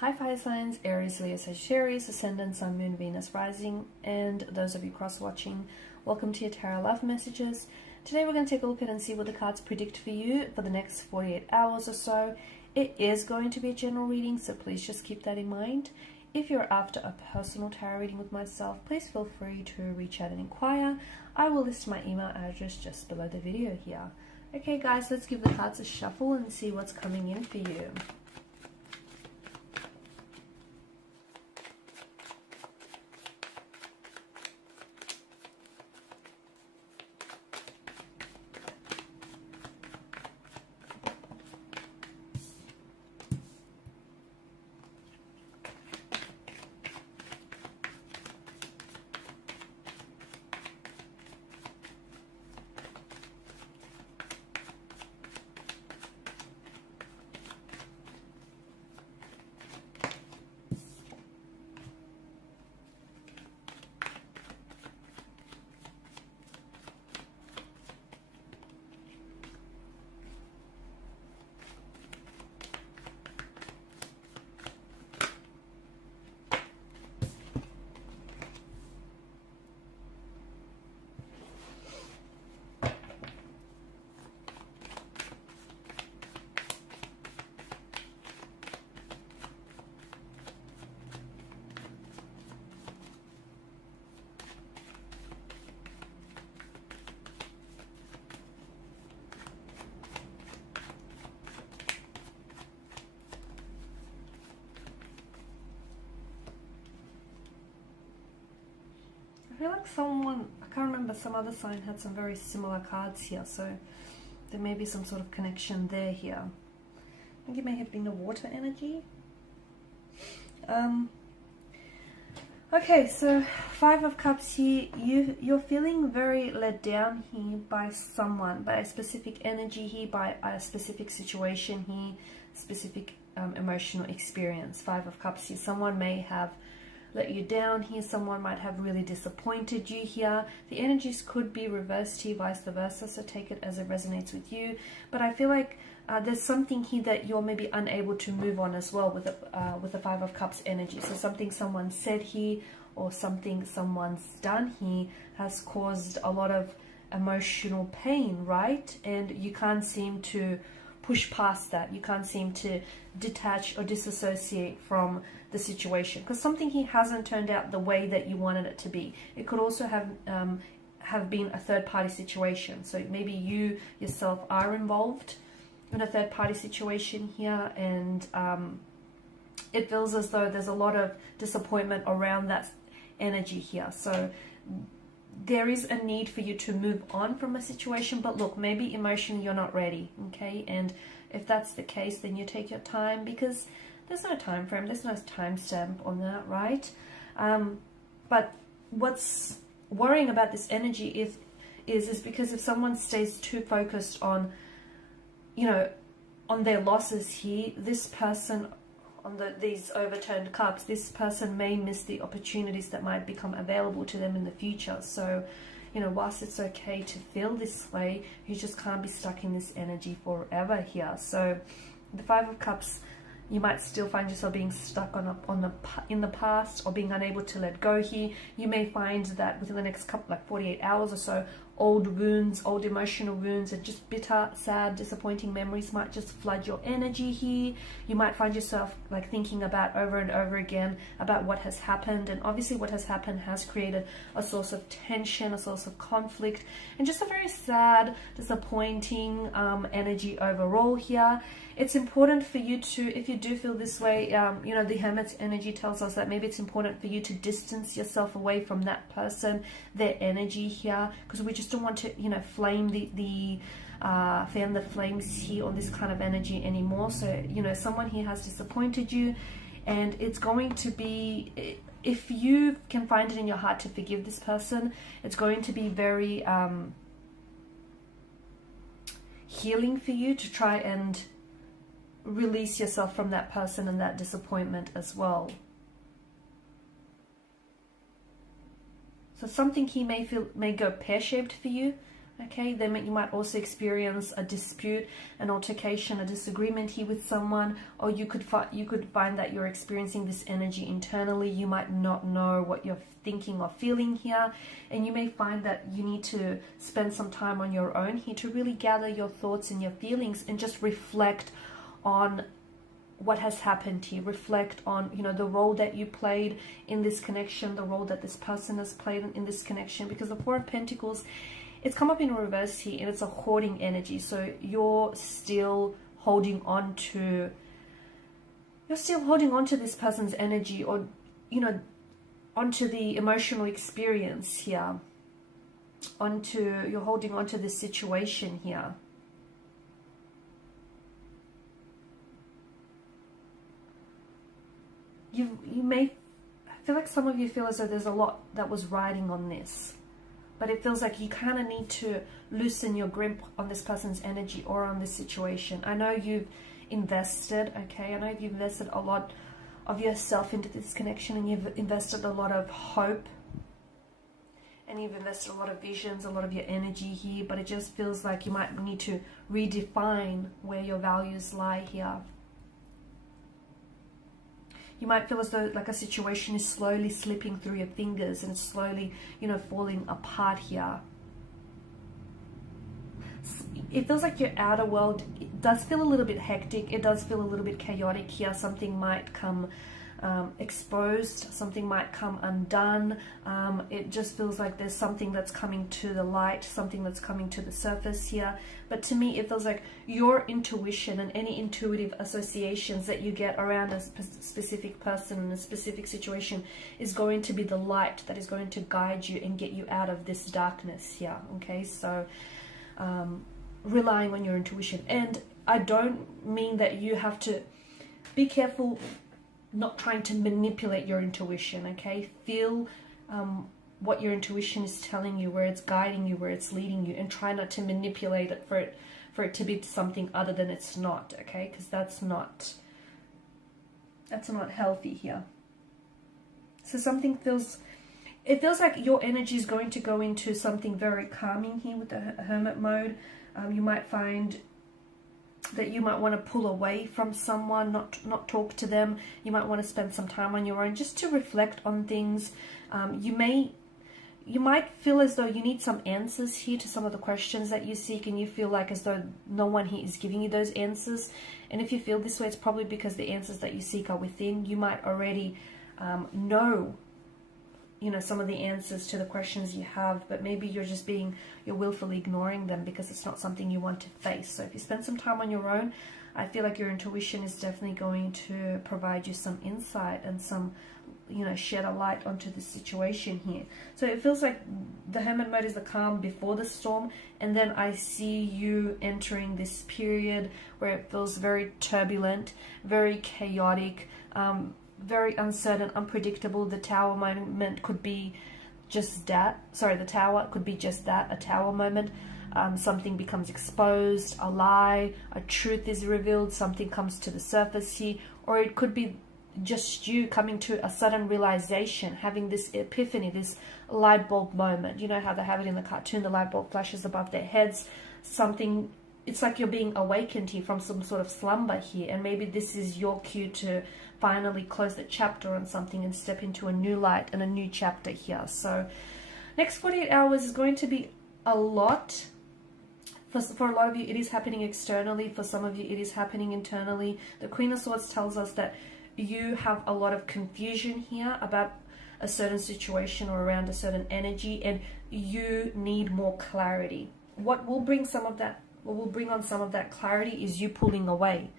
Hi fire signs, Aries, Leo, Sagittarius, Ascendant, Sun, Moon, Venus, Rising, and those of you cross-watching, welcome to your Tarot Love Messages. Today we're going to take a look at and see what the cards predict for you for the next 48 hours or so. It is going to be a general reading, so please just keep that in mind. If you're after a personal tarot reading with myself, please feel free to reach out and inquire. I will list my email address just below the video here. Okay guys, let's give the cards a shuffle and see what's coming in for you. I feel like someone, I can't remember, some other sign had some very similar cards here, so there may be some sort of connection there here. I think it may have been the water energy. Okay, so Five of Cups here, you're feeling very let down here by someone, by a specific energy here, by a specific situation here, specific emotional experience. Five of Cups here, someone may have let you down here, someone might have really disappointed you here. The energies could be reversed here, vice versa, so take it as it resonates with you. But I feel like there's something here that you're maybe unable to move on as well with the Five of Cups energy. So something someone said here or something someone's done here has caused a lot of emotional pain, right? And you can't seem to push past that. You can't seem to detach or disassociate from the situation because something here hasn't turned out the way that you wanted it to be. It could also have been a third-party situation. So maybe you yourself are involved in a third-party situation here, and it feels as though there's a lot of disappointment around that energy here. So there is a need for you to move on from a situation, but look, maybe emotionally you're not ready, okay? And if that's the case, then you take your time because there's no time frame, there's no timestamp on that, right? But what's worrying about this energy is because if someone stays too focused on, you know, on their losses here, this person on these overturned cups, this person may miss the opportunities that might become available to them in the future. So, you know, whilst it's okay to feel this way, you just can't be stuck in this energy forever here. So the Five of Cups, you might still find yourself being stuck in the past or being unable to let go here. You may find that within the next couple, like 48 hours or so, old wounds, old emotional wounds, and just bitter, sad, disappointing memories might just flood your energy here. You might find yourself like thinking about over and over again about what has happened, and obviously what has happened has created a source of tension, a source of conflict, and just a very sad, disappointing energy overall here. It's important for you to, if you do feel this way, you know, the Hermit's energy tells us that maybe it's important for you to distance yourself away from that person, their energy here, because we just don't want to, you know, flame fan the flames here on this kind of energy anymore. So, you know, someone here has disappointed you, and it's going to be, if you can find it in your heart to forgive this person, it's going to be very healing for you to try and release yourself from that person and that disappointment as well. So something here may go pear-shaped for you, Okay, then you might also experience a dispute, an altercation, a disagreement here with someone, or you could find that you're experiencing this energy internally. You might not know what you're thinking or feeling here, and you may find that you need to spend some time on your own here to really gather your thoughts and your feelings and just reflect on what has happened here. Reflect on, you know, the role that you played in this connection, the role that this person has played in this connection, because the Four of Pentacles, it's come up in reverse here, and it's a hoarding energy. So you're still holding on to this person's energy, or, you know, onto the emotional experience here. You're holding on to this situation here. You may feel like some of you feel as though there's a lot that was riding on this. But it feels like you kind of need to loosen your grip on this person's energy or on this situation. I know you've invested, okay? I know you've invested a lot of yourself into this connection, and you've invested a lot of hope, and you've invested a lot of visions, a lot of your energy here, but it just feels like you might need to redefine where your values lie here. You might feel as though like a situation is slowly slipping through your fingers and it's slowly, you know, falling apart here. It feels like your outer world, it does feel a little bit hectic. It does feel a little bit chaotic here. Something might come exposed. Something might come undone. It just feels like there's something that's coming to the light, something that's coming to the surface here. But to me, it feels like your intuition and any intuitive associations that you get around a specific person in a specific situation is going to be the light that is going to guide you and get you out of this darkness here. Okay, so relying on your intuition. And I don't mean that you have to be careful not trying to manipulate your intuition, okay? Feel what your intuition is telling you, where it's guiding you, where it's leading you, and try not to manipulate it for it to be something other than it's not, okay? Because that's not healthy here. So it feels like your energy is going to go into something very calming here with the hermit mode. You might find that you might want to pull away from someone, not talk to them. You might want to spend some time on your own just to reflect on things. You might feel as though you need some answers here to some of the questions that you seek, and you feel like as though no one here is giving you those answers. And if you feel this way, it's probably because the answers that you seek are within. You might already know, you know, some of the answers to the questions you have, but maybe you're willfully ignoring them because it's not something you want to face. So if you spend some time on your own, I feel like your intuition is definitely going to provide you some insight and some, you know, shed a light onto the situation here. So it feels like the hermit mode is the calm before the storm, and then I see you entering this period where it feels very turbulent, very chaotic, very uncertain, unpredictable. The tower moment could be just that. Sorry, the tower could be just that, a tower moment. Something becomes exposed, a lie, a truth is revealed, something comes to the surface here, or it could be just you coming to a sudden realization, having this epiphany, this light bulb moment. You know how they have it in the cartoon, the light bulb flashes above their heads. Something, it's like you're being awakened here from some sort of slumber here, and maybe this is your cue to finally close the chapter on something and step into a new light and a new chapter here. So next 48 hours is going to be a lot. For a lot of you, it is happening externally. For some of you, it is happening internally. The Queen of Swords tells us that you have a lot of confusion here about a certain situation or around a certain energy, and you need more clarity. What will bring on some of that clarity is you pulling away.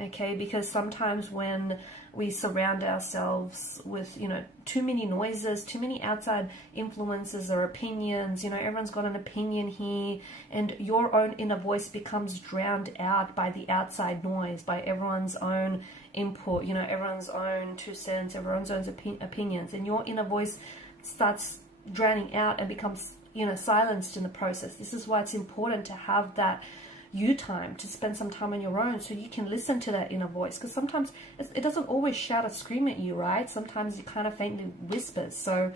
Okay, because sometimes when we surround ourselves with, you know, too many noises, too many outside influences or opinions, you know, everyone's got an opinion here, and your own inner voice becomes drowned out by the outside noise, by everyone's own input, you know, everyone's own 2 cents, everyone's own opinions, and your inner voice starts drowning out and becomes, you know, silenced in the process. This is why it's important to have that you time, to spend some time on your own so you can listen to that inner voice, because sometimes it doesn't always shout or scream at you, right? Sometimes it kind of faintly whispers. So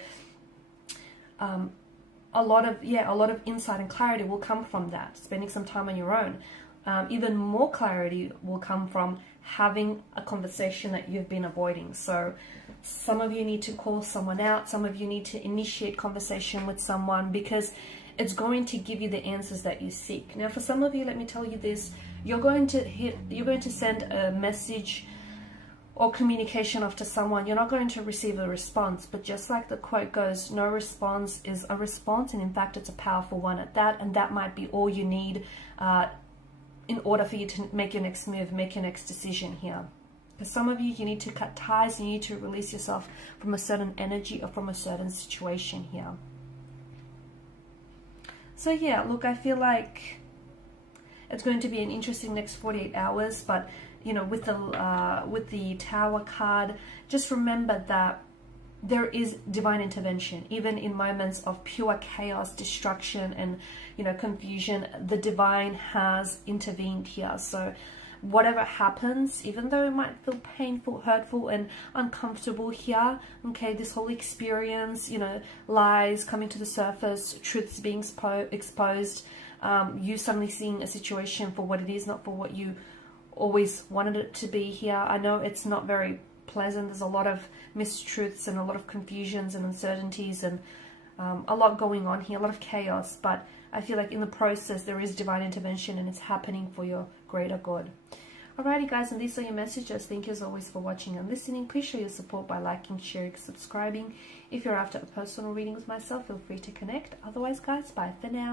a lot of insight and clarity will come from that, spending some time on your own. Even more clarity will come from having a conversation that you've been avoiding. So some of you need to call someone out, some of you need to initiate conversation with someone, because it's going to give you the answers that you seek. Now, for some of you, let me tell you this, you're going to send a message or communication off to someone. You're not going to receive a response, but just like the quote goes, no response is a response, and in fact it's a powerful one at that, and that might be all you need in order for you to make your next move, make your next decision here. For some of you, you need to cut ties, you need to release yourself from a certain energy or from a certain situation here. So yeah, look, I feel like it's going to be an interesting next 48 hours, but you know, with the Tower card, just remember that there is divine intervention, even in moments of pure chaos, destruction, and you know, confusion. The divine has intervened here. So whatever happens, even though it might feel painful, hurtful, and uncomfortable here, okay, this whole experience, you know, lies coming to the surface, truths being exposed, you suddenly seeing a situation for what it is, not for what you always wanted it to be here. I know it's not very pleasant. There's a lot of mistruths and a lot of confusions and uncertainties, and a lot going on here, a lot of chaos, but I feel like in the process there is divine intervention, and it's happening for your greater good. Alrighty guys, and these are your messages. Thank you as always for watching and listening. Please show your support by liking, sharing, subscribing. If you're after a personal reading with myself, feel free to connect. Otherwise guys, bye for now.